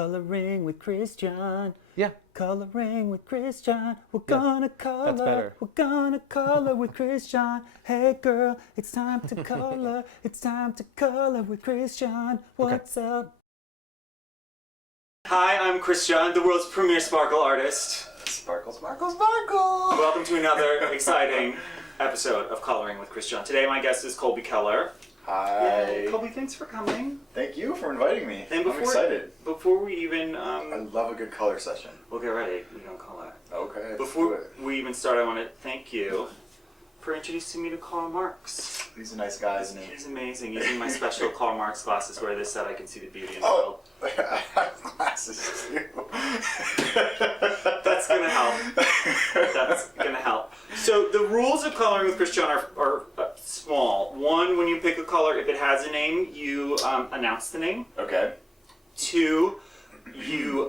Coloring with Christian. Yeah. Coloring with Christian. We're gonna color. That's better. We're gonna color with Christian. Hey girl, it's time to color. It's time to color with Christian. What's up? Hi, I'm Christian, the world's premier sparkle artist. Sparkle, sparkle, sparkle! Welcome to another exciting episode of Coloring with Christian. Today my guest is Colby Keller. Hi. Yay. Colby, thanks for coming. Thank you for inviting me. And I'm excited. Before we even... I love a good color session. We'll get ready. We're going to color. Okay. Before we even start, I want to thank you for introducing me to Karl Marx. He's a nice guy, isn't he? He's amazing. Using my special Karl Marx glasses where they said I can see the beauty in the Oh, world. I have glasses too. That's going to help. That's going to help. So the rules of coloring with Christian are small. One, when you pick a color, if it has a name, you announce the name. Okay. Two, you...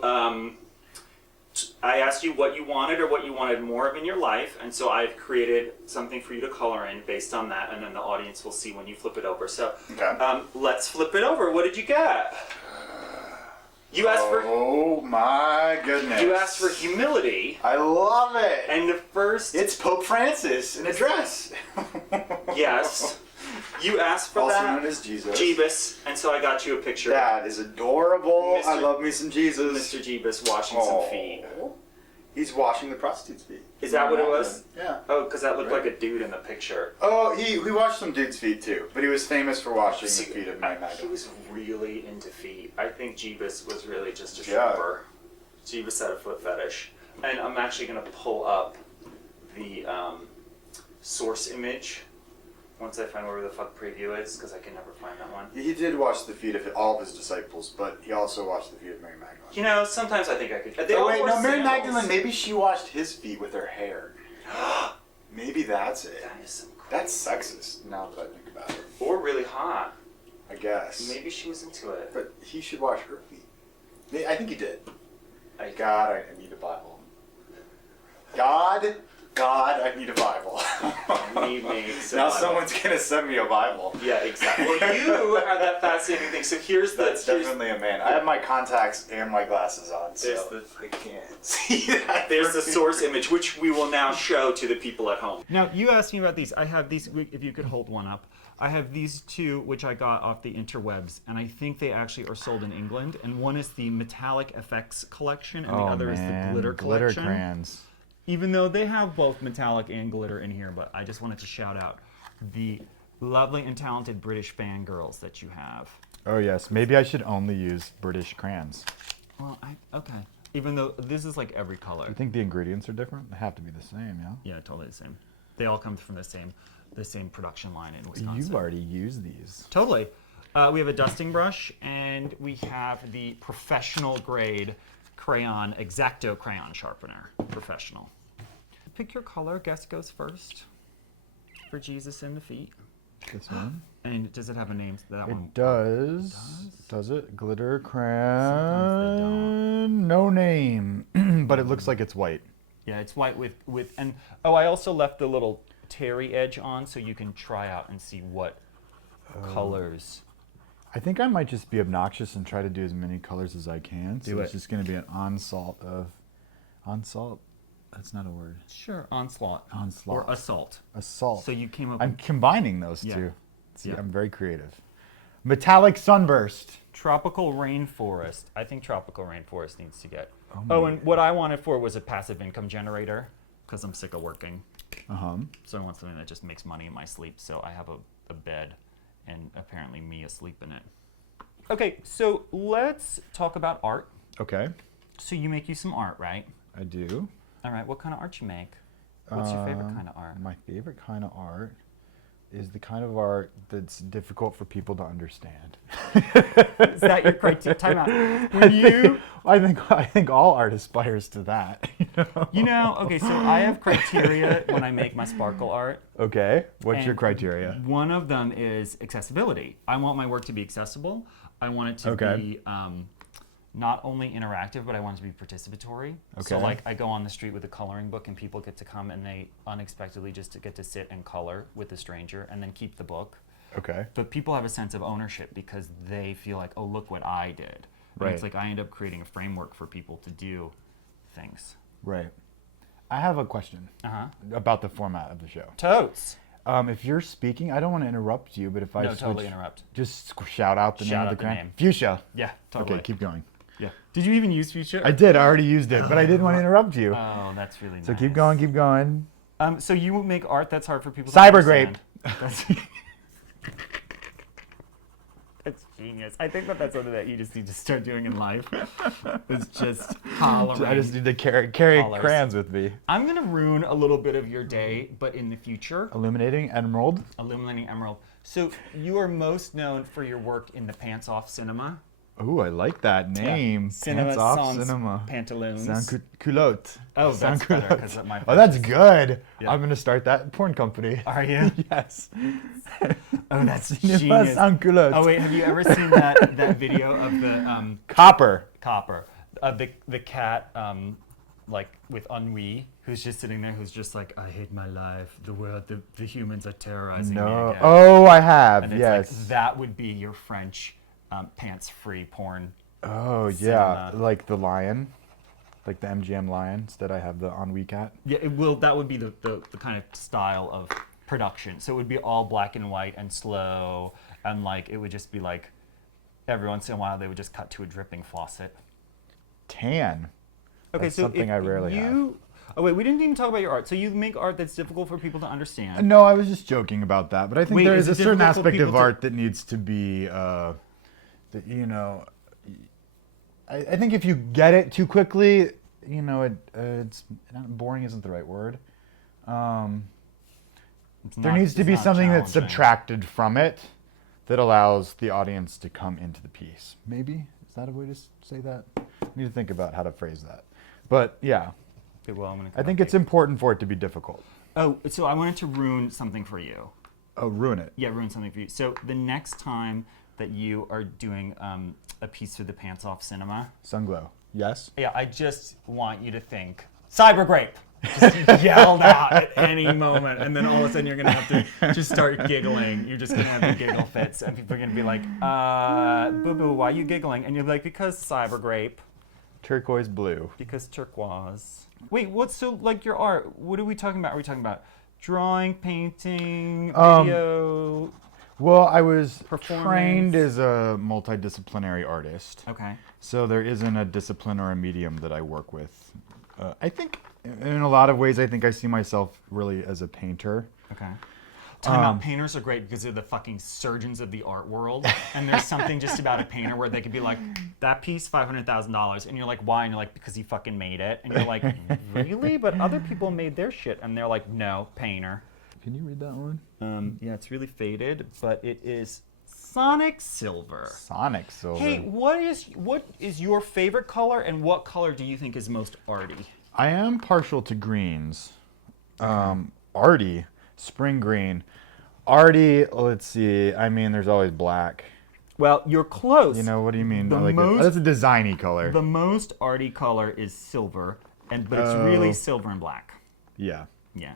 I asked you what you wanted or what you wanted more of in your life, and so I've created something for you to color in based on that, and then the audience will see when you flip it over. So, Okay. Let's flip it over. What did you get? You asked for. Oh my goodness. You asked for humility, I love it. and the first. It's Pope Francis in a dress. Yes. You asked for Also that. known as Jesus. Jeebus, and so I got you a picture. That is adorable. I Mr. love me some Jesus. Mr. Jeebus washing some feet. He's washing the prostitute's feet. Is that what it was? Yeah. Oh, because that looked Right. like a dude in the picture. Oh, he washed some dude's feet too, but he was famous for washing the feet of Mary He Magdalene. was really into feet. I think Jeebus was really just a Yeah. stripper. Jeebus had a foot fetish. And I'm actually going to pull up the source image once I find where the fuck preview is, because I can never find that one. He did wash the feet of all of his disciples, but he also washed the feet of Mary Magdalene. You know, sometimes I think I could. They Oh all wait, wore no, Mary sandals. Magdalene, maybe she washed his feet with her hair. Maybe that's it. That is some crap. That's sexist, now that I think about it. Or really hot. I guess. Maybe she was into it. But he should wash her feet. I think he did. I God, I need a Bible. God, I need a Bible. need me. Now someone's gonna send me a Bible. Yeah, exactly. Well, you have that fascinating thing. So here's the. That's definitely a man. I have my contacts and my glasses on, so I can't see that. There's the source image, which we will now show to the people at home. Now, you asked me about these. I have these, if you could hold one up. I have these two, which I got off the interwebs, and I think they actually are sold in England. And one is the Metallic Effects collection, and the other is the Glitter collection. Glitter crayons. Even though they have both metallic and glitter in here, but I just wanted to shout out the lovely and talented British fangirls that you have. Oh yes, maybe I should only use British crayons. Well, okay. Even though this is like every color. You think the ingredients are different? They have to be the same, yeah? Yeah, totally the same. They all come from the same production line in Wisconsin. You've already used these. Totally. We have a dusting brush, and we have the professional grade crayon, X-Acto crayon sharpener. Professional. Pick your color. Guess goes first. For Jesus in the feet. This one? And does it have a name? That one It does. Does it? Glitter Sometimes they crayon. No name. But it looks like it's white. Yeah, it's white with and I also left the little terry edge on so you can try out and see what colors. I think I might just be obnoxious and try to do as many colors as I can. So Do it's it. just going to be an onslaught of... Onslaught? That's not a word. Sure, onslaught. Onslaught. Or assault. Assault. So you came up I'm combining those Yeah. two. See, Yeah. I'm very creative. Metallic sunburst. tropical rainforest. I think tropical rainforest needs to get. Oh, and what I wanted for was a passive income generator because I'm sick of working. So I want something that just makes money in my sleep. So I have a bed and apparently me asleep in it. Okay, so let's talk about art. Okay. So you make you some art, right? I do. All right, what kind of art you make? What's your favorite kind of art? My favorite kind of art is the kind of art that's difficult for people to understand. Is that your criteria? Time out. I think all art aspires to that. Okay, so I have criteria when I make my sparkle art. Okay, what's your And criteria? One of them is accessibility. I want my work to be accessible. I want it to be not only interactive, but I want it to be participatory. So Okay. like I go on the street with a coloring book and people get to come and they unexpectedly just get to sit and color with a stranger and then keep the book. Okay. But people have a sense of ownership because they feel like, oh, look what I did. And it's like I end up creating a framework for people to do things. Right. I have a question about the format of the show. Totes. If you're speaking, I don't want to interrupt you, but if I No, switch, totally interrupt. just shout out the name of the brand. Fuchsia. Yeah, totally. Okay, keep going. Yeah. Did you even use Fuchsia? I did. I already used it, but I didn't want to interrupt you. Oh, that's really nice. So keep going, keep going. So you make art that's hard for people to Cybergrape. understand. That's genius. I think that's something that you just need to start doing in life. It's just hollering. I just need to carry crayons with me. I'm going to ruin a little bit of your day, but in the future. Illuminating emerald. Illuminating emerald. So you are most known for your work in the Pants Off Cinema. Ooh, I like that name. Yeah. Cinema Pants off sans cinema. pantaloons. Sans culotte. Oh, Sans that's better culotte. because my. Oh, that's good. Yeah. I'm going to start that porn company. Are you? Yes. Oh, that's Cinema genius. sans culotte. Oh wait, have you ever seen that video of the Copper. the cat like with ennui, who's just sitting there, who's just like, I hate my life, the world, the humans are terrorizing me No. again. Oh, I have. And it's yes. like, that would be your French pants-free porn. Oh, yeah. cinema. Like the lion. Like the MGM lion. Instead, I have the ennui cat. Yeah, it will. That would be the kind of style of production. So it would be all black and white and slow, and like it would just be like every once in a while they would just cut to a dripping faucet. Tan. Okay, That's so something if I rarely have. Oh wait, we didn't even talk about your art. So you make art that's difficult for people to understand. No, I was just joking about that. But I think Wait, there is is it a certain difficult for aspect people of to- art that needs to be, I think if you get it too quickly, it's boring isn't the right word. There needs to be something that's subtracted from it that allows the audience to come into the piece. Maybe? Is that a way to say that? I need to think about how to phrase that. But yeah, Okay, well, I'm gonna I think it's important for it to be difficult. Oh, so I wanted to ruin something for you. Oh, ruin it. Yeah, ruin something for you. So the next time that you are doing a piece for the Pants Off Cinema, Sunglow. Yes? yeah, I just want you to think Cybergrape. Just yelled out at any moment, and then all of a sudden you're gonna have to just start giggling. You're just gonna have the giggle fits, and people are gonna be like, "Boo boo, why are you giggling?" And you're like, "Because Cybergrape, Turquoise blue. because turquoise." Wait, what's so like your art? What are we talking about? Are we talking about drawing, painting, video? Well, I was Performance. trained as a multidisciplinary artist. Okay. So there isn't a discipline or a medium that I work with. I think in a lot of ways, I think I see myself really as a painter. Okay. Time out. Painters are great because they're the fucking surgeons of the art world. And there's something just about a painter where they could be like, that piece, $500,000. And you're like, why? And you're like, because he fucking made it. And you're like, really? But other people made their shit. And they're like, no, painter. Can you read that one? Yeah, it's really faded, but it is Sonic Silver. Sonic Silver. Hey, what is your favorite color, and what color do you think is most arty? I am partial to greens. Arty, spring green. Arty, let's see. I mean, there's always black. Well, you're close. You know, what do you mean? The Like that's a designy color. The most arty color is silver, but it's really silver and black. Yeah. Yeah.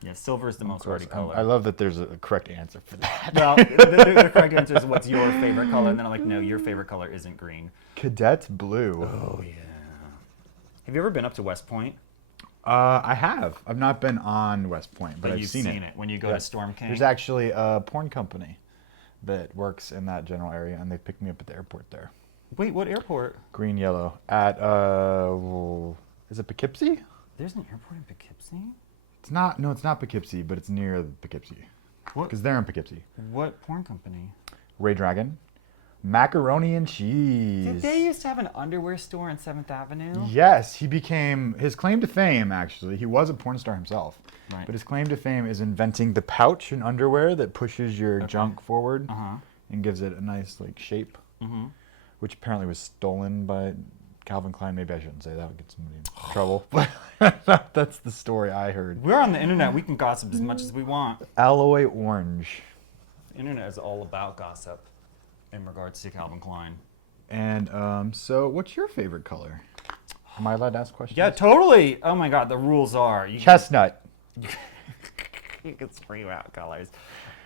Yeah, silver is the most arty color. I love that there's a correct answer for that. Well, the correct answer is what's your favorite color, and then I'm like, no, your favorite color isn't green. Cadet blue. Oh, yeah. Have you ever been up to West Point? I have. I've not been on West Point, but I've you've seen it. when you go to Storm King. There's actually a porn company that works in that general area, and they picked me up at the airport there. Wait, what airport? Green yellow at is it Poughkeepsie? There's an airport in Poughkeepsie? It's not. No, it's not Poughkeepsie, but it's near Poughkeepsie. What? Because they're in Poughkeepsie. What porn company? Ray Dragon, macaroni and cheese. Did they used to have an underwear store on 7th Avenue? Yes, he became his claim to fame. Actually, he was a porn star himself. Right. But his claim to fame is inventing the pouch in underwear that pushes your junk forward and gives it a nice like shape, which apparently was stolen by Calvin Klein. Maybe I shouldn't say that; would get somebody in trouble. But that's the story I heard. We're on the internet. We can gossip as much as we want. Alloy orange. The internet is all about gossip in regards to Calvin Klein. And so, what's your favorite color? Am I allowed to ask questions? Yeah, totally. Oh my God, the rules are Chestnut. You can scream out colors.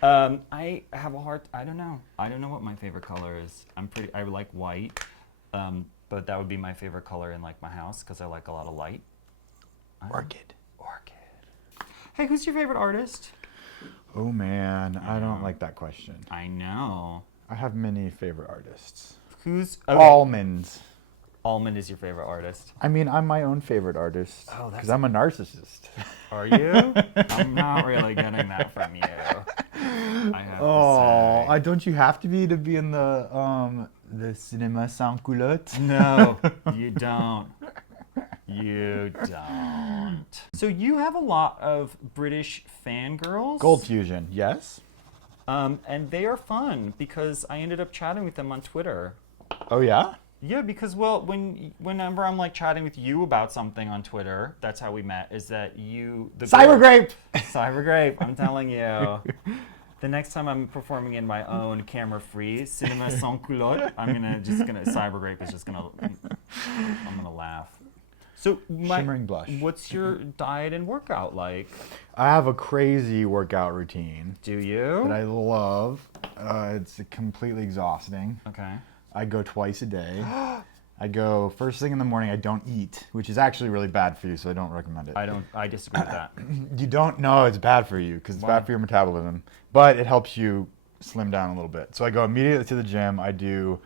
I have a hard. I don't know. I don't know what my favorite color is. I like white. But that would be my favorite color in like my house because I like a lot of light. Orchid. Hey, who's your favorite artist? Oh man, I don't like that question. I know. I have many favorite artists. Who's Almonds. Almond is your favorite artist. I mean, I'm my own favorite artist because I'm a narcissist. Are you? I'm not really getting that from you. I have to say. Don't you have to be in the cinéma sans culotte? No, you don't. You don't. So you have a lot of British fangirls. Gold Fusion, yes. And they are fun because I ended up chatting with them on Twitter. Oh yeah? Yeah, because whenever I'm like chatting with you about something on Twitter, that's how we met. Is that Cybergrape? Cybergrape, I'm telling you. The next time I'm performing in my own camera-free Cinema Sans Culotte, Cybergrape is just gonna, I'm gonna laugh. So Shimmering blush. What's your diet and workout like? I have a crazy workout routine. Do you? That I love. It's completely exhausting. Okay. I go twice a day. I go first thing in the morning. I don't eat, which is actually really bad for you, so I don't recommend it. I disagree with that. You don't know it's bad for you because it's bad for your metabolism, but it helps you slim down a little bit. So I go immediately to the gym. I do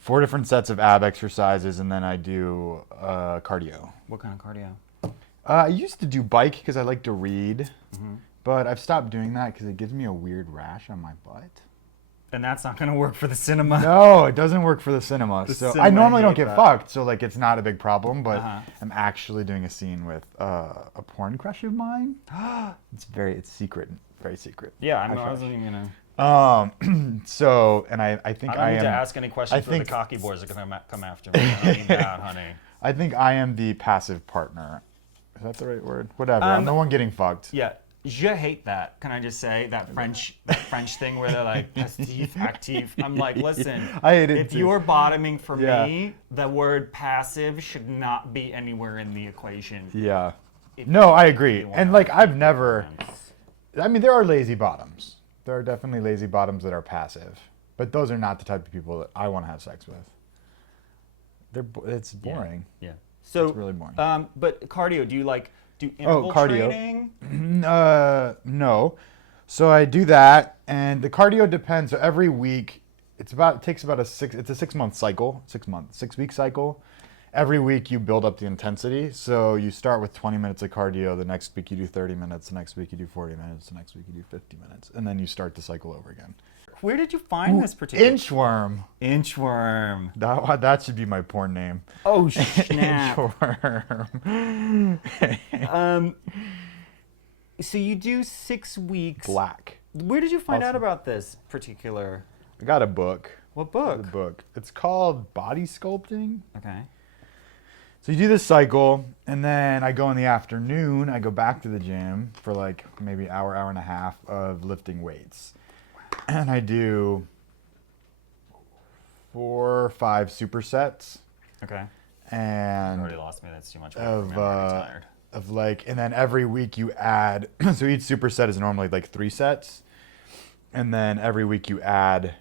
4 different sets of ab exercises, and then I do cardio. What kind of cardio? I used to do bike because I like to read, but I've stopped doing that because it gives me a weird rash on my butt. And that's not going to work for the cinema. No, it doesn't work for the cinema. So I normally don't get that. fucked, so like it's not a big problem, but I'm actually doing a scene with a porn crush of mine. It's secret, very secret. Yeah, I wasn't even going to... So, and I think I don't need to ask any questions where the cocky boys are going to come after me. I don't need that, honey. I think I am the passive partner. Is that the right word? Whatever. I'm the one getting fucked. Yeah. Je hate that. Can I just say that French thing where they're like passif, active? I'm like, listen, I hate it if too. you're bottoming for me, the word passive should not be anywhere in the equation. Yeah. No, I agree. And like I've never, I mean, there are lazy bottoms. There are definitely lazy bottoms that are passive, but those are not the type of people that I want to have sex with. It's boring. Yeah. So it's really boring. But cardio, do you do interval training? No. So I do that, and the cardio depends. So every week, it's a 6-month cycle, 6-week cycle. Every week you build up the intensity. So you start with 20 minutes of cardio. The next week you do 30 minutes. The next week you do 40 minutes. The next week you do 50 minutes, and then you start the cycle over again. Where did you find this particular? Inchworm. Inchworm. That should be my porn name. Oh snap! Inchworm. So you do 6 weeks. Black. Where did you find out about this particular? I got a book. What book? The book. It's called Body Sculpting. Okay. So you do this cycle, and then I go in the afternoon. I go back to the gym for like maybe hour and a half of lifting weights. And I do 4 or 5 supersets. Okay. And you already lost me. That's too much weight for me. I'm already tired. And then every week you add, so each superset is normally like 3 sets. And then every week you add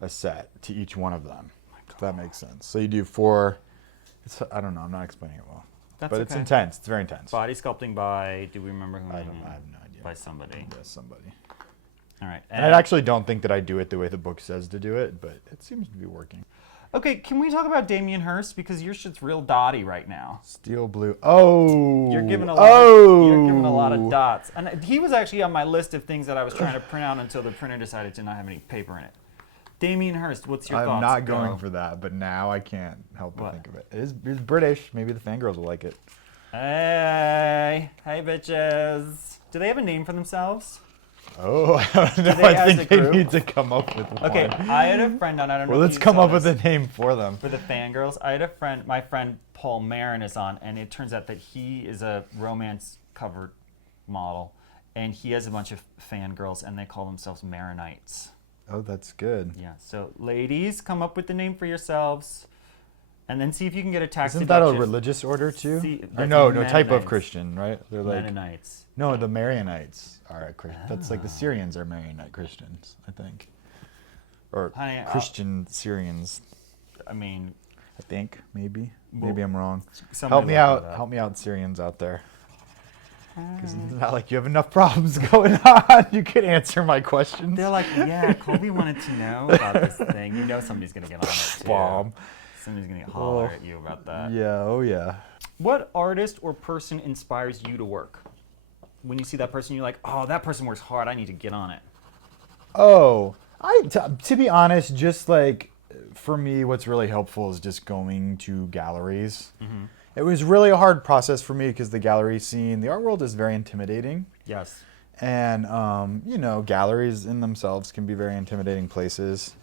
a set to each one of them. If that makes sense. So you do 4, I don't know, I'm not explaining it well. But it's intense. It's very intense. Body sculpting by, do we remember who? I have no idea. By somebody. Yes, somebody. All right. And I actually don't think that I do it the way the book says to do it, but it seems to be working. Okay, can we talk about Damien Hirst? Because your shit's real dotty right now. Steel blue. Oh. You're giving a lot of dots. And he was actually on my list of things that I was trying to print out until the printer decided to not have any paper in it. Damien Hirst, what's your thoughts? I'm not going for that, but now I can't help but think of it. It's British. Maybe the fangirls will like it. Hey bitches. Do they have a name for themselves? Oh, I don't know. I think they need to come up with one. Okay, I had a friend on, I don't know. Well, let's come up with a name for them. For the fangirls, I had a friend, my friend Paul Marin is on, and it turns out that he is a romance cover model, and he has a bunch of fangirls, and they call themselves Marinites. Oh, that's good. Yeah, so ladies, come up with the name for yourselves, and then see if you can get a tax Isn't deduction. that a religious order too? Or no type of Christian, right? They're like Mennonites. No, the Marianites are a Christian. That's like the Syrians are Maronite Christians, I think. Or Christian Syrians. I mean, I think maybe Well, I'm wrong. somebody look that up. Help me out, Syrians out there. Because it's not like you have enough problems going on. You can answer my questions. They're like, yeah, Colby wanted to know about this thing. You know somebody's going to get on it, too. Bomb. Somebody's going to holler at you about that. Yeah, oh yeah. What artist or person inspires you to work? When you see that person, you're like, oh, that person works hard. I need to get on it. Oh, to be honest, just like for me, what's really helpful is just going to galleries. Mm-hmm. It was really a hard process for me because the gallery scene, the art world is very intimidating. Yes. And, you know, galleries in themselves can be very intimidating places.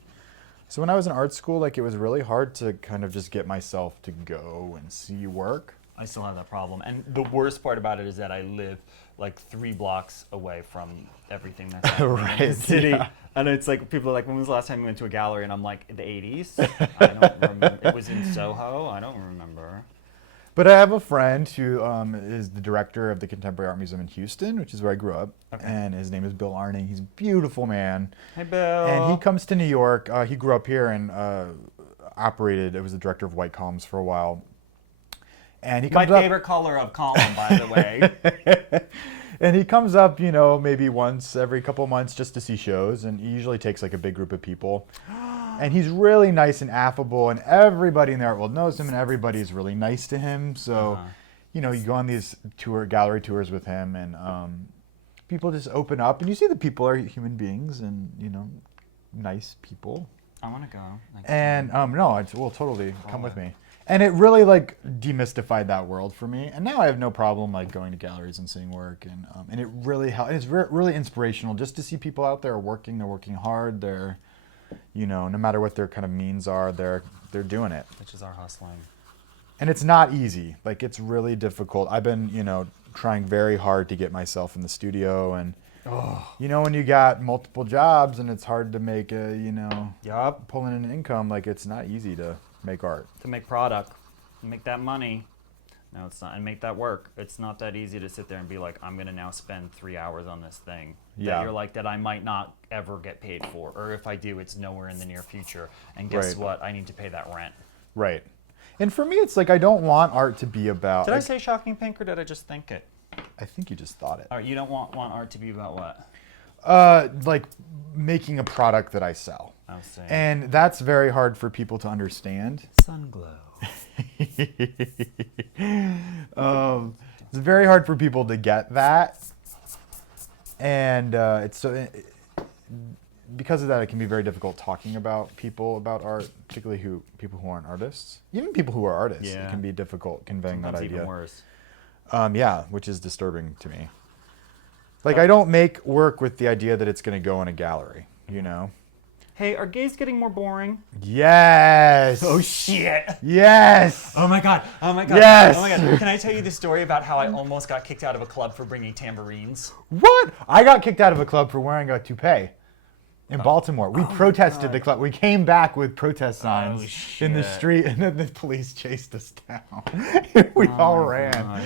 So when I was in art school, like, it was really hard to kind of just get myself to go and see work. I still have that problem. And the worst part about it is that I live like 3 blocks away from everything that's happening in the city. Yeah. And it's like, people are like, when was the last time you went to a gallery? And I'm like, the 80s? I don't remember. It was in Soho? I don't remember. But I have a friend who is the director of the Contemporary Art Museum in Houston, which is where I grew up. Okay. And his name is Bill Arning. He's a beautiful man. Hey, Bill. And he comes to New York. He grew up here and was the director of White Columns for a while. And he comes My favorite color of column, by the way. And he comes up, you know, maybe once every couple of months just to see shows. And he usually takes like a big group of people. And he's really nice and affable, and everybody in the art world knows him, and everybody is really nice to him. So, you know, you go on these gallery tours with him, and people just open up, and you see the people are human beings, and, you know, nice people. I want to go. And no, we'll totally come with me. And it really like demystified that world for me. And now I have no problem like going to galleries and seeing work, and it really helps. And it's really inspirational just to see people out there working. They're working hard. They're, you know, no matter what their kind of means are, they're doing it. Which is our hustling. And it's not easy. Like, it's really difficult. I've been, you know, trying very hard to get myself in the studio, and you know, when you got multiple jobs and it's hard to make a, you know, pulling in an income, like, it's not easy to make art. To make product, make that money. No, it's not. And make that work. It's not that easy to sit there and be like, I'm going to now spend 3 hours on this thing. Yeah. That you're like, that I might not ever get paid for. Or if I do, it's nowhere in the near future. And guess what? I need to pay that rent. Right. And for me, it's like, I don't want art to be about... Did I say shocking pink, or did I just think it? I think you just thought it. All right, you don't want art to be about what? Like making a product that I sell. I was saying. And that's very hard for people to understand. Sunglow. It's very hard for people to get that, and because of that, it can be very difficult talking about people about art, particularly people who aren't artists. Even people who are artists, it can be difficult conveying Sometimes that idea. Even worse. Yeah, which is disturbing to me. Like, I don't make work with the idea that it's going to go in a gallery, you know? Hey, are gays getting more boring? Yes. Oh, shit. Yes. Oh, my God. Oh, my God. Yes. Oh, my God. Can I tell you the story about how I almost got kicked out of a club for bringing tambourines? What? I got kicked out of a club for wearing a toupee in Baltimore. We protested the club. We came back with protest signs in the street, and then the police chased us down. We all ran. God.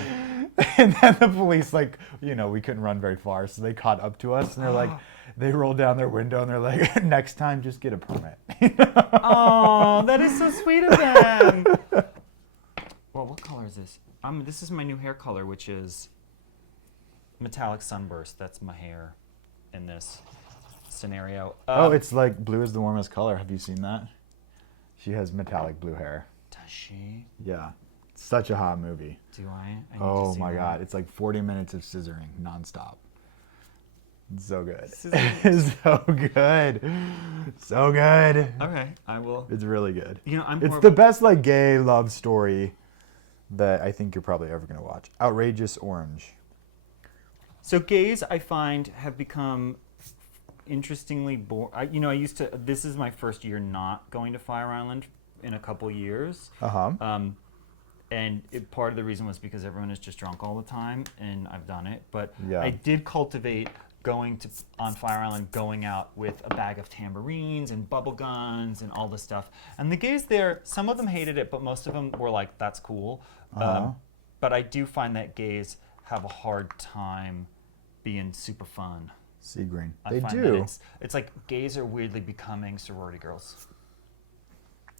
And then the police, like, you know, we couldn't run very far, so they caught up to us, and they're like, they rolled down their window, and they're like, next time, just get a permit. Oh, that is so sweet of them. Well, what color is this? This is my new hair color, which is metallic sunburst. That's my hair in this scenario. It's like blue is the warmest color. Have you seen that? She has metallic blue hair. Does she? Yeah. Such a hot movie. Do I need oh to see my her. God. It's like 40 minutes of scissoring nonstop. It's so good. It's so good. So good. Okay, I will. It's really good. You know, it's the best like gay love story that I think you're probably ever going to watch. Outrageous Orange. So gays, I find, have become interestingly boring. You know, this is my first year not going to Fire Island in a couple years. And part of the reason was because everyone is just drunk all the time, and I've done it. But I did cultivate going on Fire Island, going out with a bag of tambourines and bubble guns and all this stuff. And the gays there, some of them hated it, but most of them were like, that's cool. But I do find that gays have a hard time being super fun. Seagreen. They do. It's like gays are weirdly becoming sorority girls.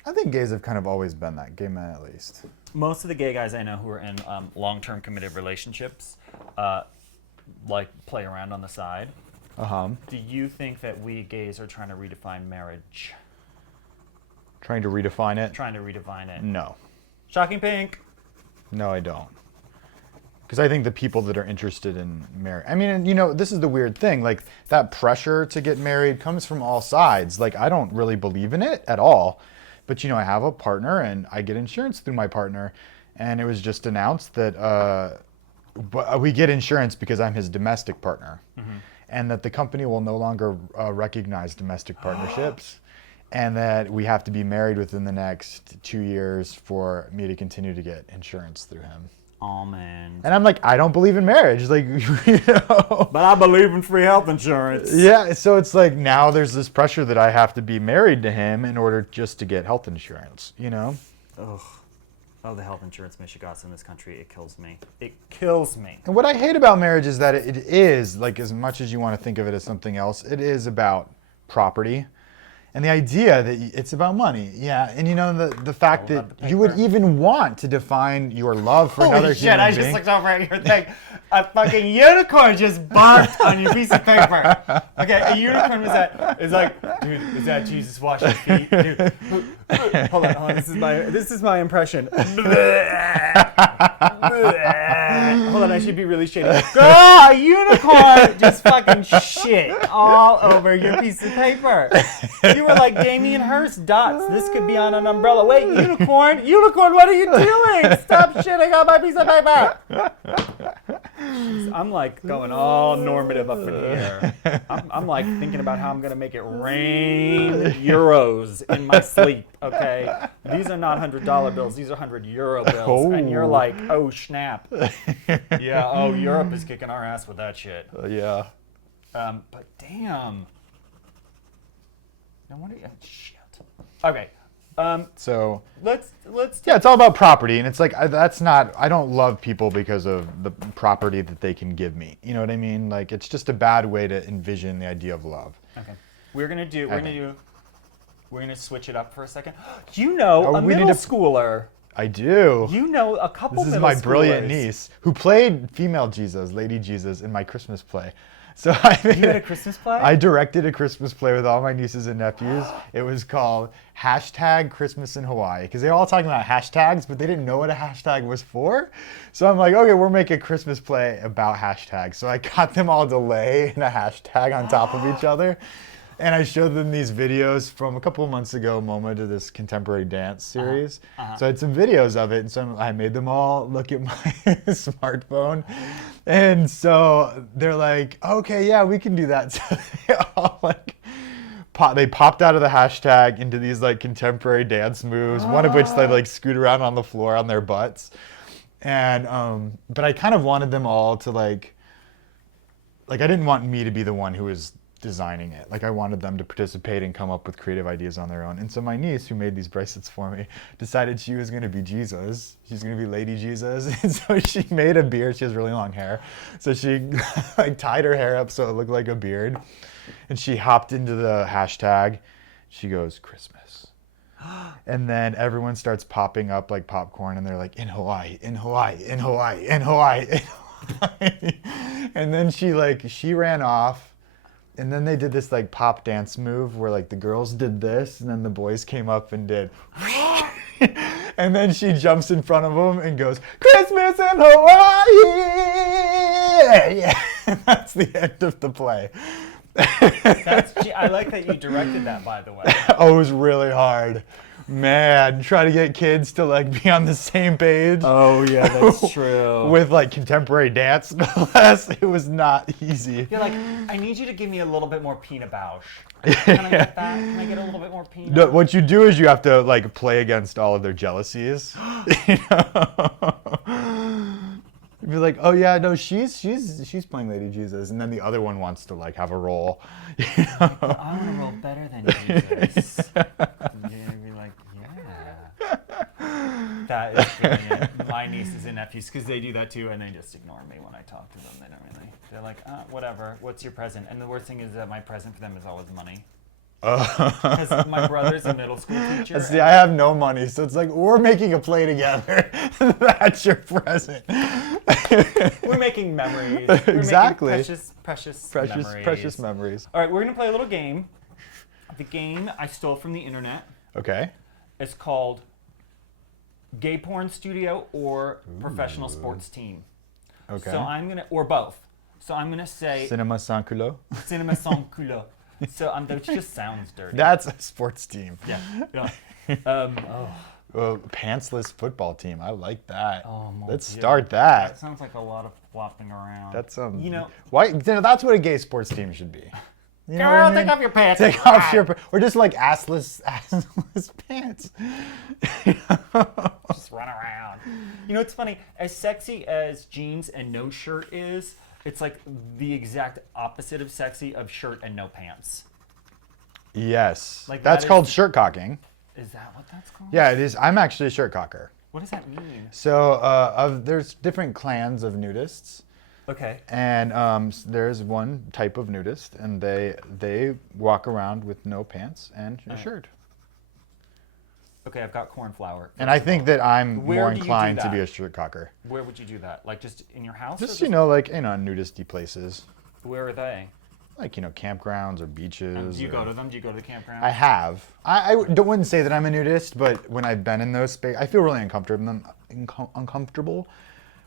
I think gays have kind of always been that, gay men at least. Most of the gay guys I know who are in long-term committed relationships, like play around on the side. Do you think that we gays are trying to redefine marriage? Trying to redefine it? Trying to redefine it. No. Shocking pink. No, I don't. Because I think the people that are interested in marriage, I mean, and, you know, this is the weird thing. Like, that pressure to get married comes from all sides. Like, I don't really believe in it at all. But, you know, I have a partner and I get insurance through my partner. And it was just announced that we get insurance because I'm his domestic partner. And that the company will no longer recognize domestic partnerships. And that we have to be married within the next 2 years for me to continue to get insurance through him. Almond. And I'm like, I don't believe in marriage. Like, you know. But I believe in free health insurance. Yeah, so it's like now there's this pressure that I have to be married to him in order just to get health insurance, you know? Ugh. Oh, the health insurance mishigas in this country, it kills me. It kills me. And what I hate about marriage is that it is, like, as much as you want to think of it as something else, it is about property. And the idea that it's about money, yeah. And you know, the fact that you would even want to define your love for another Holy shit, human I being. just looked over at your thing. A fucking unicorn just barked on your piece of paper. Okay, a unicorn is like, dude, is that Jesus washing feet? Dude, hold on, this is my impression. Hold on, I should be really shady. Girl, a unicorn just fucking shit all over your piece of paper. You were like Damien Hirst dots. This could be on an umbrella. Wait, unicorn, what are you doing? Stop shitting on my piece of paper. I'm like going all normative up in here. I'm like thinking about how I'm gonna make it rain euros in my sleep. Okay, these are not $100 bills; these are €100 bills, and you're like, oh snap, yeah. Oh, Europe is kicking our ass with that shit. Yeah. But damn. No wonder. Shit. Okay. So let's. yeah, it's all about property, and it's like I don't love people because of the property that they can give me. You know what I mean? Like, it's just a bad way to envision the idea of love. Okay. We're gonna switch it up for a second. You know, a middle schooler. I do. You know a couple. This is my brilliant niece who played female Jesus, Lady Jesus, in my Christmas play. So you had a Christmas play? I directed a Christmas play with all my nieces and nephews. It was called #Christmas in Hawaii, because they were all talking about hashtags, but they didn't know what a hashtag was for. So I'm like, okay, we'll make a Christmas play about hashtags. So I got them all to lay in a hashtag on top of each other. And I showed them these videos from a couple of months ago, MoMA did this contemporary dance series. So I had some videos of it, and so I made them all look at my smartphone. And so they're like, okay, yeah, we can do that. So they all like, they popped out of the hashtag into these like contemporary dance moves, one of which they like scoot around on the floor on their butts. And, but I kind of wanted them all to like I didn't want me to be the one who was designing it. Like, I wanted them to participate and come up with creative ideas on their own. And so my niece, who made these bracelets for me, decided she was going to be Jesus. She's going to be Lady Jesus. And so she made a beard. She has really long hair. So she like tied her hair up so it looked like a beard. And she hopped into the hashtag. She goes, Christmas. And then everyone starts popping up like popcorn, and they're like, in Hawaii, in Hawaii, in Hawaii, in Hawaii, in Hawaii. And then she ran off. And then they did this like pop dance move where like the girls did this, and then the boys came up and did. And then she jumps in front of them and goes, Christmas in Hawaii! Yeah, that's the end of the play. I like that you directed that, by the way. Oh, it was really hard. Man, try to get kids to like be on the same page. Oh yeah, that's true. With like contemporary dance, no less. It was not easy. You're like, I need you to give me a little bit more peanut bausch. Can I get that? Can I get a little bit more peanut? No, what you do is you have to like play against all of their jealousies. You know? You'd be like, oh yeah, no, she's playing Lady Jesus, and then the other one wants to like have a role. You know? I want to roll better than Jesus. You'd be like, yeah. That is brilliant. My nieces and nephews, because they do that too, and they just ignore me when I talk to them. They're like, whatever. What's your present? And the worst thing is that my present for them is always money. Because my brother's a middle school teacher. See, I have no money, so it's like we're making a play together. That's your present. We're making memories. Exactly. We're making precious memories. All right, we're gonna play a little game. The game I stole from the internet. Okay. It's called Gay Porn Studio or Professional Sports Team. Okay. So or both. So I'm gonna say Cinema sans culotte. Cinema sans culotte. So that just sounds dirty. That's a sports team. Yeah. Pantsless football team. I like that. Oh, Let's start that. That sounds like a lot of flopping around. That's why? That's what a gay sports team should be. You know Girl, what I mean? take off your pants. Take off your, or just like assless pants. Just run around. You know, it's funny. As sexy as jeans and no shirt is, it's like the exact opposite of sexy of shirt and no pants. Yes. Like that's called shirt cocking. Is that what that's called? Yeah, it is. I'm actually a shirt cocker. What does that mean? So there's different clans of nudists. Okay. And there's one type of nudist, and they walk around with no pants and a shirt. Okay, I've got corn flour. And I think that I'm Where more do you do inclined to that? be a shirt cocker. Where would you do that? Like just in your house? Just, or nudisty places. Where are they? Like, campgrounds or beaches. Do you go to them? Do you go to the campground? I have. I wouldn't say that I'm a nudist, but when I've been in those spaces, I feel really uncomfortable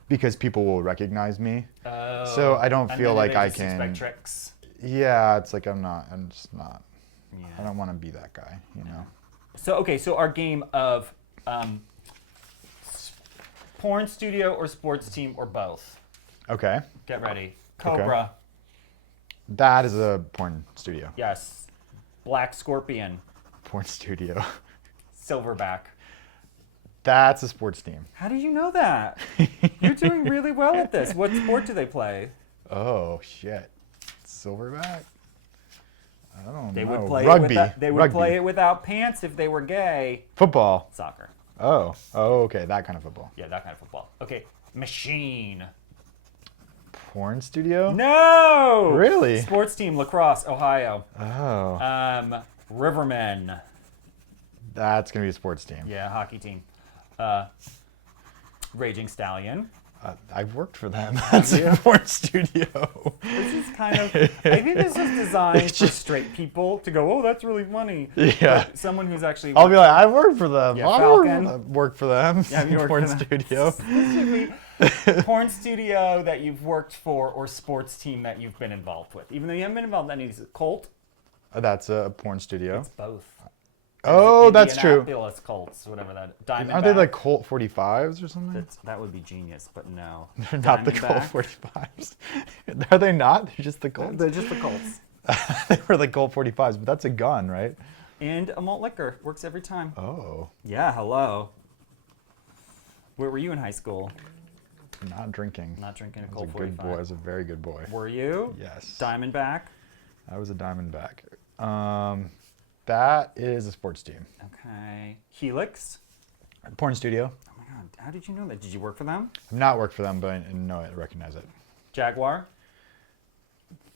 because people will recognize me. So I don't feel like I can. Expect tricks. Yeah, it's like I'm just not. Yeah. I don't want to be that guy, So our game of porn studio or sports team or both. Okay. Get ready. Cobra. That is a porn studio. Yes. Black Scorpion. Porn studio. Silverback. That's a sports team. How do you know that? You're doing really well at this. What sport do they play? Oh, shit. Silverback? I don't know. They would play Rugby. They would play it without pants if they were gay. Football. Soccer. Oh, okay. That kind of football. Yeah, that kind of football. Okay. Machine. Porn studio? No! Really? Sports team, Lacrosse, Ohio. Oh. Rivermen. That's going to be a sports team. Yeah, hockey team. Raging Stallion. I've worked for them. That's a porn studio. This is kind of, I think this is designed for straight people to go, oh, that's really funny. Yeah. But someone who's actually I'll be like, I've worked for them. Yeah, I've worked for them. Yeah, you worked porn for them. studio. This should be porn studio that you've worked for or sports team that you've been involved with. Even though you haven't been involved in any of these. Colt? That's a porn studio. It's both. Oh, that's true. Indianapolis Colts, whatever that. Diamondback. Aren't they like Colt 45s or something? That would be genius, but no. They're not the Colt 45s. Are they not? They're just the Colts. They're just the Colts. They were like Colt 45s, but that's a gun, right? And a malt liquor. Works every time. Oh. Yeah, hello. Where were you in high school? Not drinking. Not drinking a I was Colt a good 45. boy. I was a very good boy. Were you? Yes. Diamondback? I was a Diamondback. That is a sports team. Okay. Helix? Porn studio. Oh my god, how did you know that? Did you work for them? I've not worked for them, but I know it, recognize it. Jaguar?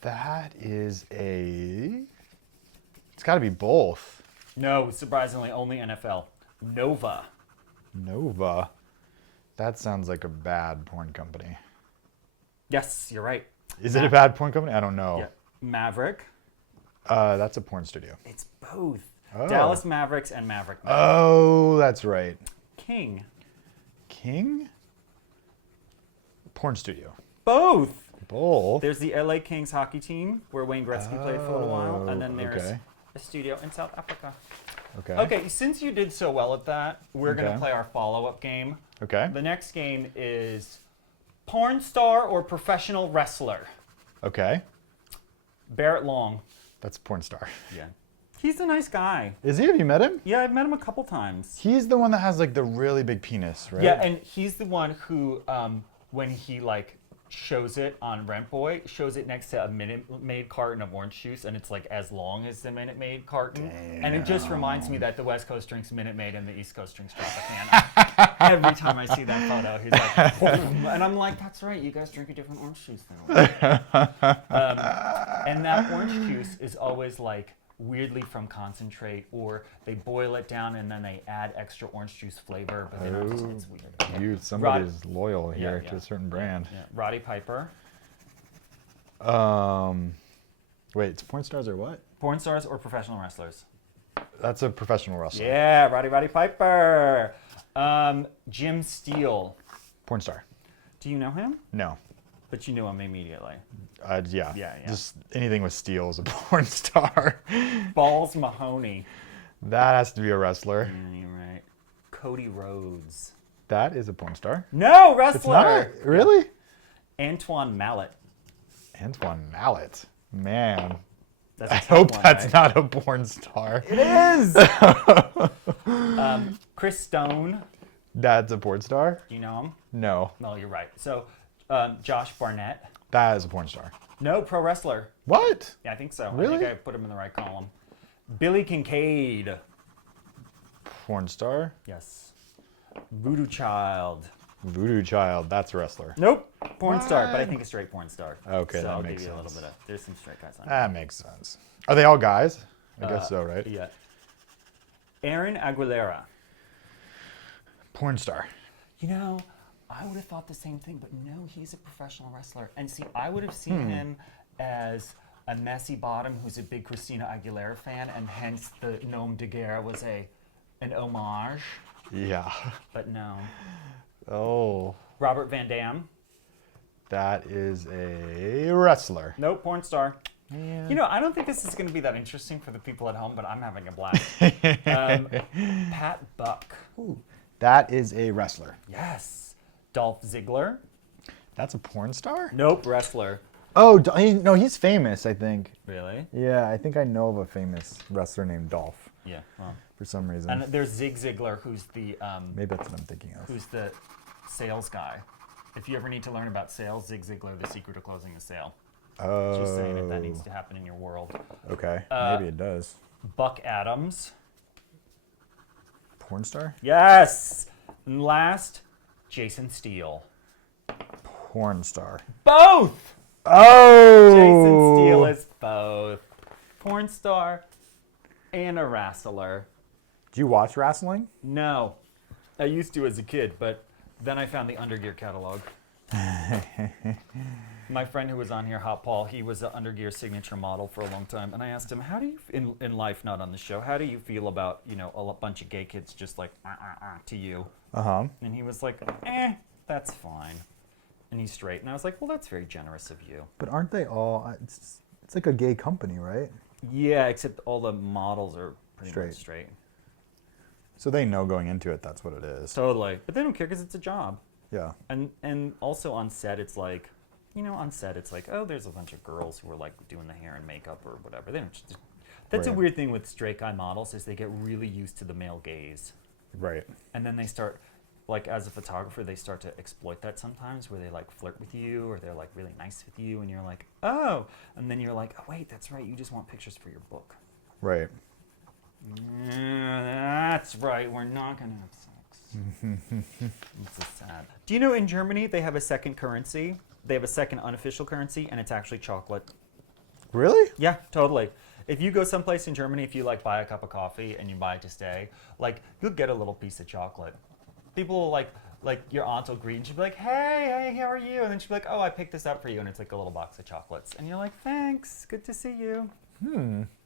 That is it's got to be both. No, surprisingly, only NFL. Nova. Nova. That sounds like a bad porn company. Yes, you're right. Is it a bad porn company? I don't know. Yeah. Maverick? That's a porn studio. It's both. Oh. Dallas Mavericks and Maverick. Oh, that's right. King? King? Porn studio. Both. Both? There's the LA Kings hockey team where Wayne Gretzky played for a little while, and then there's okay. a studio in South Africa. Okay. Okay, since you did so well at that, we're going to Okay. play our follow-up game. Okay. The next game is porn star or professional wrestler. Okay. Barrett Long. That's a porn star. Yeah. He's a nice guy. Is he? Have you met him? Yeah, I've met him a couple times. He's the one that has like the really big penis, right? Yeah, and he's the one who, when he like shows it on Rent Boy, shows it next to a Minute Maid carton of orange juice, and it's like as long as the Minute Maid carton. Damn. And it just reminds me that the West Coast drinks Minute Maid and the East Coast drinks Tropicana. Every time I see that photo, he's like, and I'm like, that's right, you guys drink a different orange juice than we do. And that orange juice is always like weirdly from concentrate, or they boil it down and then they add extra orange juice flavor, but they don't just, it's weird. Somebody's loyal here Yeah, to a certain brand. Yeah. Roddy Piper. Wait, it's porn stars or what? Porn stars or professional wrestlers? That's a professional wrestler. Yeah, Roddy Piper. Jim Steele. Porn star. Do you know him? No. But you knew him immediately. Yeah. Yeah. Just anything with steel is a porn star. Balls Mahoney. That has to be a wrestler. You're right. Cody Rhodes. That is a porn star. No, It's not? wrestler. Really? Antoine Mallet. Antoine Mallet. Man. That's a I tough hope one, that's right? not a porn star. It is. Chris Stone. That's a porn star? Do you know him? No. No, you're right. So, Josh Barnett. That is a porn star. No, pro wrestler. What? Yeah, I think so. Really? I think I put him in the right column. Billy Kincaid. Porn star? Yes. Voodoo Child. Voodoo Child. That's a wrestler. Nope. Porn star, but I What? think a straight porn star. Okay, so that I'll makes give you a little sense. bit of. There's some straight guys on. That makes sense. Are they all guys? I guess so, right? Yeah. Aaron Aguilera. Porn star. You know, I would have thought the same thing, but no, he's a professional wrestler. And see, I would have seen him as a messy bottom who's a big Christina Aguilera fan, and hence the nom de guerre was an homage. Yeah. But no. Oh. Robert Van Dam. That is a wrestler. Nope, porn star. Yeah. You know, I don't think this is going to be that interesting for the people at home, but I'm having a blast. Pat Buck. That is a wrestler. Yes. Dolph Ziggler. That's a porn star? Nope, wrestler. Oh, no, he's famous, I think. Really? Yeah, I think I know of a famous wrestler named Dolph Yeah. Well. for some reason. And there's Zig Ziglar, who's the Maybe that's what I'm thinking of. who's the sales guy. If you ever need to learn about sales, Zig Ziglar, the secret of closing a sale. Oh. Just saying if that needs to happen in your world. Okay, maybe it does. Buck Adams. Porn star? Yes. And last, Jason Steele. Porn star. Both. Oh! Jason Steele is both porn star and a wrestler. Do you watch wrestling? No, I used to as a kid, but then I found the Undergear catalog. My friend who was on here, Hot Paul, he was an Undergear signature model for a long time, and I asked him, "How do you, in life, not on the show, how do you feel about a bunch of gay kids just like to you?" Uh-huh. And he was like, that's fine." And he's straight, and I was like, "Well, that's very generous of you." But aren't they all, it's like a gay company, right? Yeah, except all the models are pretty much Straight. straight. So they know going into it that's what it is. Totally, but they don't care because it's a job. Yeah. And also on set, it's like, oh, there's a bunch of girls who are like doing the hair and makeup or whatever. They don't. That's a Right. weird thing with straight guy models is they get really used to the male gaze, Right. and then they start, like as a photographer, they start to exploit that sometimes, where they like flirt with you or they're like really nice with you, and you're like, oh, and then you're like, oh wait, that's right, you just want pictures for your book. Right. Yeah, that's right. We're not gonna have sex. It's so sad. Do you know in Germany they have a second currency? They have a second unofficial currency, and it's actually chocolate. Really? Yeah, totally. If you go someplace in Germany, if you like buy a cup of coffee and you buy it to stay, like you'll get a little piece of chocolate. People will like your aunt will greet and she'll be like, hey, how are you? And then she'll be like, oh, I picked this up for you, and it's like a little box of chocolates. And you're like, thanks, good to see you.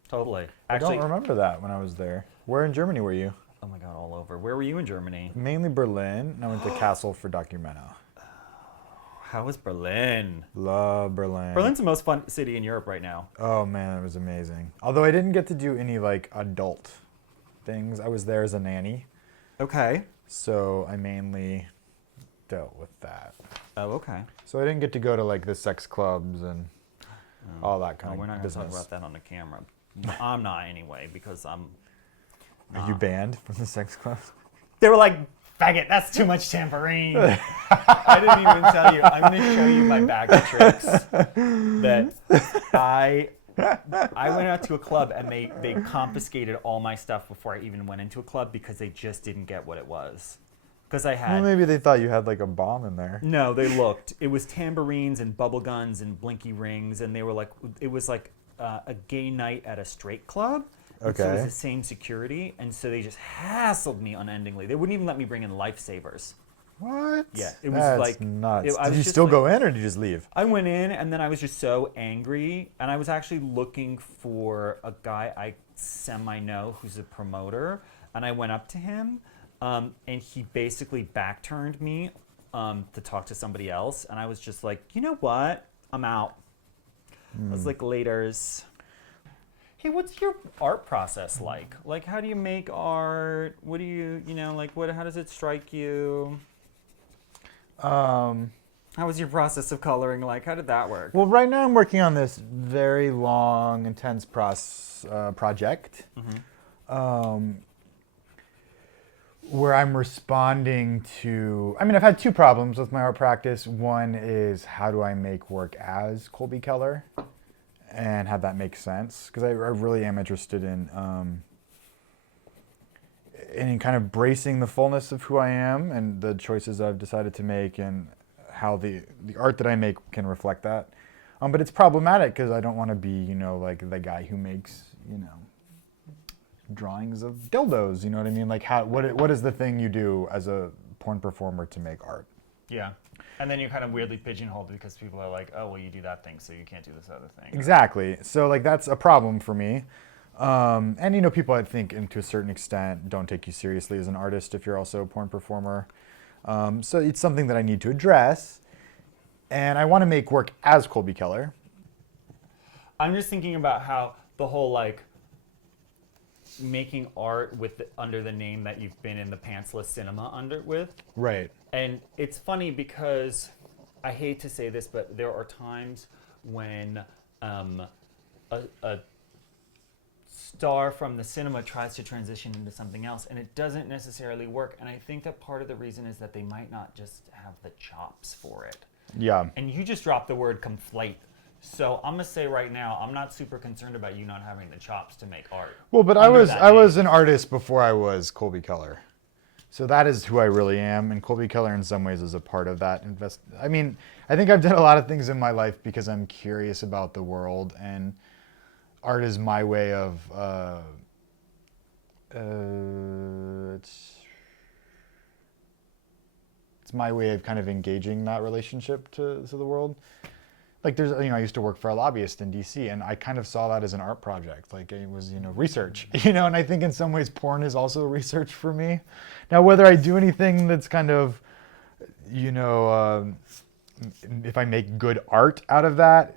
Totally. I don't remember that when I was there. Where in Germany were you? Oh my God, all over. Where were you in Germany? Mainly Berlin, and I went to Kassel for Documenta. How was Berlin? Love Berlin. Berlin's the most fun city in Europe right now. Oh man, it was amazing. Although I didn't get to do any like adult things. I was there as a nanny, Okay. so I mainly dealt with that. Oh, okay. So I didn't get to go to like the sex clubs and all that kind Well, we're not of going to business. talk about that on the camera. I'm not anyway, because I'm... Are you banned from the sex clubs? They were like, faggot, that's too much tambourine. I didn't even tell you. I'm going to show you my bag of tricks. That I went out to a club and they confiscated all my stuff before I even went into a club because they just didn't get what it was. Because I had... Well, maybe they thought you had like a bomb in there. No, they looked. It was tambourines and bubble guns and blinky rings, and they were like, it was like a gay night at a straight club. And so it was Okay. the same security, and so they just hassled me unendingly. They wouldn't even let me bring in lifesavers. What? Yeah, it was That's like nuts. I Did was you just still like- go in, or did you just leave? I went in, and then I was just so angry, and I was actually looking for a guy I semi-know who's a promoter, and I went up to him, and he basically back-turned me to talk to somebody else, and I was just like, you know what? I'm out. I was like, laters. Hey, what's your art process like? Like, how do you make art? What do you, like, how does it strike you? How was your process of coloring like? How did that work? Well, right now I'm working on this very long, intense project where I'm responding to. I mean, I've had two problems with my art practice. One is how do I make work as Colby Keller and have that make sense? Because I really am interested in kind of bracing the fullness of who I am and the choices I've decided to make and how the art that I make can reflect that. But it's problematic because I don't want to be, like the guy who makes, drawings of dildos. You know what I mean? Like, what is the thing you do as a porn performer to make art? Yeah. And then you're kind of weirdly pigeonholed because people are like, oh, well, you do that thing, so you can't do this other thing. Exactly. So, like, that's a problem for me. And, people, I think, and to a certain extent, don't take you seriously as an artist if you're also a porn performer. So it's something that I need to address. And I want to make work as Colby Keller. I'm just thinking about how the whole, like, making art under the name that you've been in the pantsless cinema with. Right. And it's funny because I hate to say this, but there are times when a star from the cinema tries to transition into something else, and it doesn't necessarily work. And I think that part of the reason is that they might not just have the chops for it. Yeah. And you just dropped the word conflate. So I'm gonna say right now, I'm not super concerned about you not having the chops to make art. Well, but under I that was name. an artist before I was Colby Keller. So that is who I really am, and Colby Keller in some ways is a part of that. I mean, I think I've done a lot of things in my life because I'm curious about the world, and art is my way of it's my way of kind of engaging that relationship to the world. Like there's, I used to work for a lobbyist in DC, and I kind of saw that as an art project. Like it was, research, and I think in some ways porn is also research for me. Now, whether I do anything that's kind of, if I make good art out of that,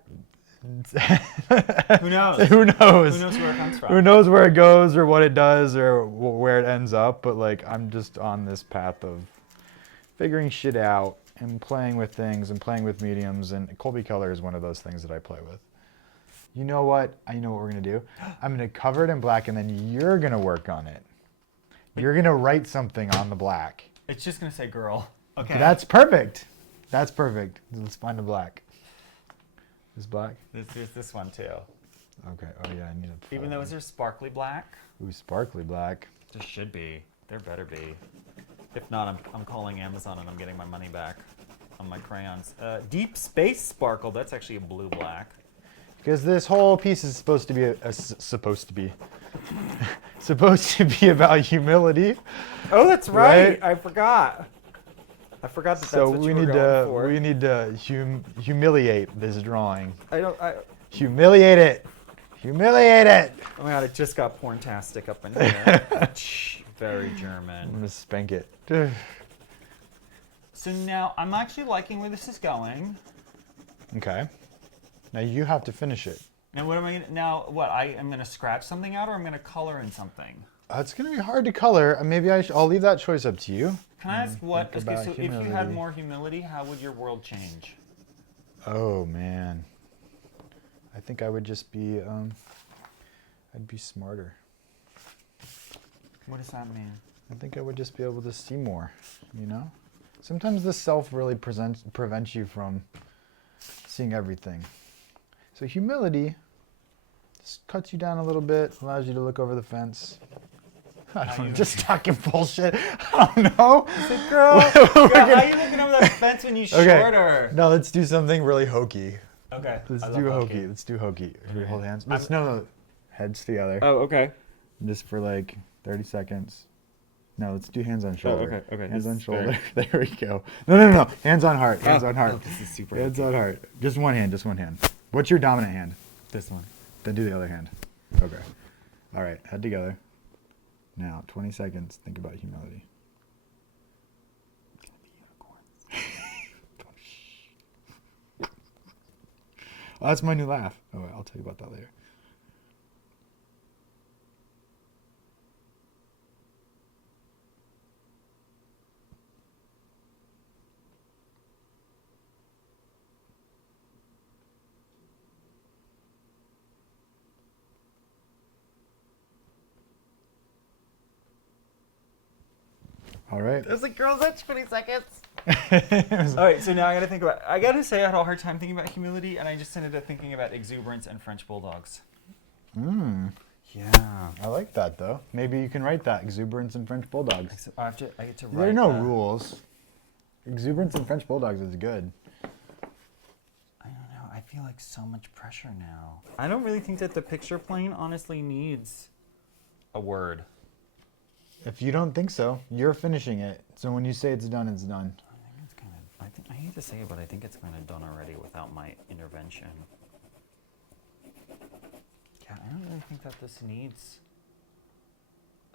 Who knows? Who knows? Who knows where it comes from? Who knows where it goes or what it does or where it ends up? But like, I'm just on this path of figuring shit out and playing with things and playing with mediums, and Colby Keller is one of those things that I play with. You know what? I know what we're gonna do. I'm gonna cover it in black, and then you're gonna work on it. You're gonna write something on the black. It's just gonna say girl. Okay. That's perfect. That's perfect. Let's find the black. This black? There's this one too. Okay. Oh yeah, I need a. Even though is there sparkly black? Ooh, sparkly black. There should be. There better be. If not, I'm calling Amazon and I'm getting my money back on my crayons. Deep Space Sparkle. That's actually a blue black. Because this whole piece is supposed to be supposed to be about humility. Oh, that's right. I forgot. I forgot that So that's what you were going for. we need to humiliate this drawing. Humiliate it. Humiliate it. Oh my god, it just got porntastic up in here. Very I'm German. gonna spank it. So now I'm actually liking where this is going. Okay. Now you have to finish it. And what am I gonna now? What I am gonna scratch something out, or I'm gonna color in something? It's gonna be hard to color. Maybe I'll leave that choice up to you. Can I ask what? think Okay, about so if you had humility. more humility, how would your world change? Oh man. I think I would just be I'd be smarter. What does that mean? I think I would just be able to see more, Sometimes the self really prevents you from seeing everything. So humility just cuts you down a little bit, allows you to look over the fence. I don't know, just talking bullshit. I don't know. Girl, how are you looking over that fence when you're Okay. shorter? No, let's do something really hokey. Okay. Let's I do love hokey. Let's do hokey. Should we hold hands? Let's no, heads together. Oh, okay. Just for like 30 seconds. No, let's do hands on shoulder. okay. Hands This on is shoulder. There we go. No. Hands on heart. Hands on heart. Oh, this is super Hands hokey. on heart. Just one hand. Just one hand. What's your dominant hand? This one. Then do the other hand. Okay. All right. Head together. Now, 20 seconds. Think about humility. Oh, that's my new laugh. Oh, I'll tell you about that later. All right. I was like, girls, that's 20 seconds. All right, so now I gotta say I had a hard time thinking about humility, and I just ended up thinking about exuberance and French bulldogs. Yeah. I like that though. Maybe you can write that, exuberance and French bulldogs. So I get to write. There are no rules. Exuberance and French bulldogs is good. I don't know. I feel like so much pressure now. I don't really think that the picture plane honestly needs a word. If you don't think so, you're finishing it. So when you say it's done, it's done. I think it's kind of. I hate to say it, but I think it's kind of done already without my intervention. Yeah, I don't really think that this needs.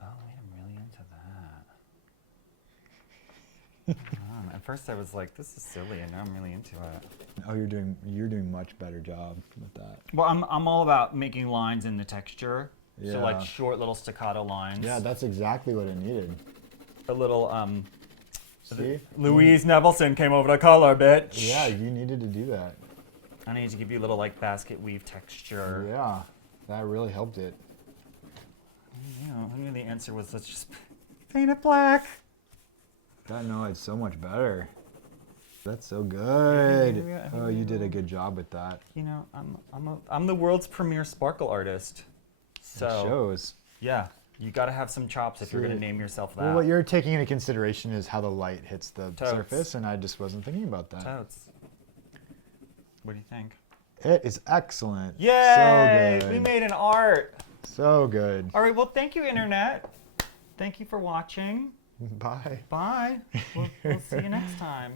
Oh wait, I'm really into that. At first I was like, this is silly, and now I'm really into it. Oh, you're doing much better job with that. Well, I'm all about making lines in the texture. So like Yeah. short little staccato lines. Yeah, that's exactly what it needed. A little See? Louise Nevelson came over to color, bitch. Yeah, you needed to do that. I need to give you a little like basket weave texture. Yeah, that really helped it. You know, I knew the answer was let's just paint it black. No, it's so much better. That's so good. Yeah, Oh, you did a good job with that. You know, I'm the world's premier sparkle artist. So It shows. yeah, you got to have some chops if you're gonna name yourself that. Well, what you're taking into consideration is how the light hits the Totes. surface, and I just wasn't thinking about that. Totes. What do you think? It is excellent. Yay! So good. We made an art. So good. All right. Well, thank you, Internet. Thank you for watching. Bye. Bye. We'll see you next time.